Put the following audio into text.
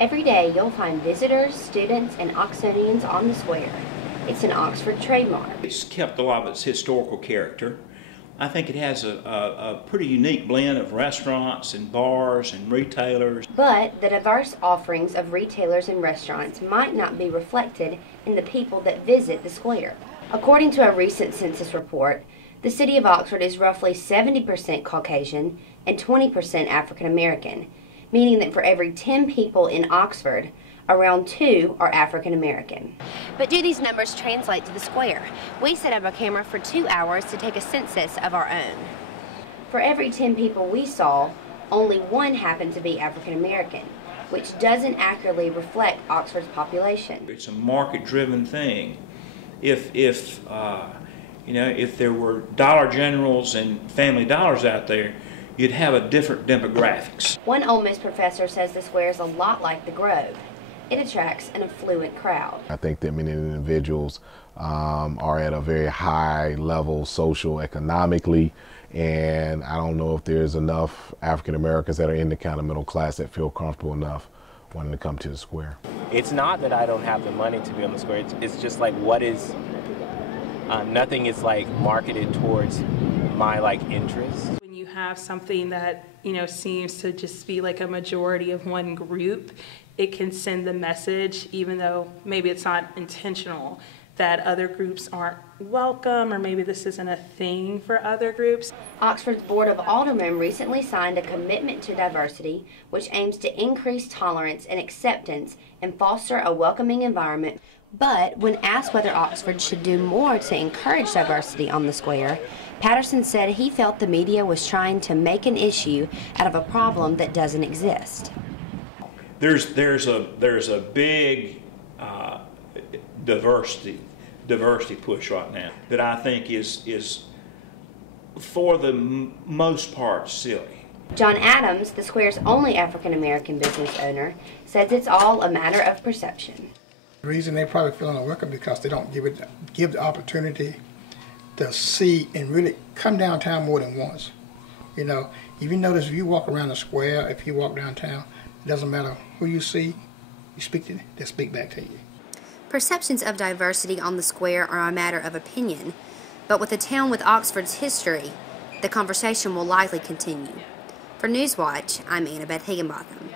Every day you'll find visitors, students, and Oxonians on the square. It's an Oxford trademark. It's kept a lot of its historical character. I think it has a pretty unique blend of restaurants and bars and retailers. But the diverse offerings of retailers and restaurants might not be reflected in the people that visit the square. According to a recent census report, the city of Oxford is roughly 70% Caucasian and 20% African American, meaning that for every 10 people in Oxford, around 2 are African American. But do these numbers translate to the square? We set up a camera for 2 hours to take a census of our own. For every 10 people we saw, only 1 happened to be African American, which doesn't accurately reflect Oxford's population. It's a market-driven thing. If there were Dollar Generals and Family Dollars out there, you'd have a different demographics. One Ole Miss professor says the square is a lot like the Grove. It attracts an affluent crowd. I think that many individuals are at a very high level social, economically, and I don't know if there's enough African Americans that are in the kind of middle class that feel comfortable enough wanting to come to the square. It's not that I don't have the money to be on the square. It's just like nothing is like marketed towards my interests. When you have something that seems to just be like a majority of one group, it can send the message, even though maybe it's not intentional, that other groups aren't welcome, or maybe this isn't a thing for other groups. Oxford's Board of Aldermen recently signed a commitment to diversity, which aims to increase tolerance and acceptance and foster a welcoming environment. But when asked whether Oxford should do more to encourage diversity on the square, Patterson said he felt the media was trying to make an issue out of a problem that doesn't exist. There's a big diversity push right now that I think is for the most part silly. John Adams, the square's only African American business owner, says it's all a matter of perception. The reason they probably feel unwelcome because they don't give the opportunity to see and really come downtown more than once. If you notice, if you walk around the square, if you walk downtown, it doesn't matter who you see, you speak to them, they speak back to you. Perceptions of diversity on the square are a matter of opinion, but with a town with Oxford's history, the conversation will likely continue. For NewsWatch, I'm Beth Higginbotham.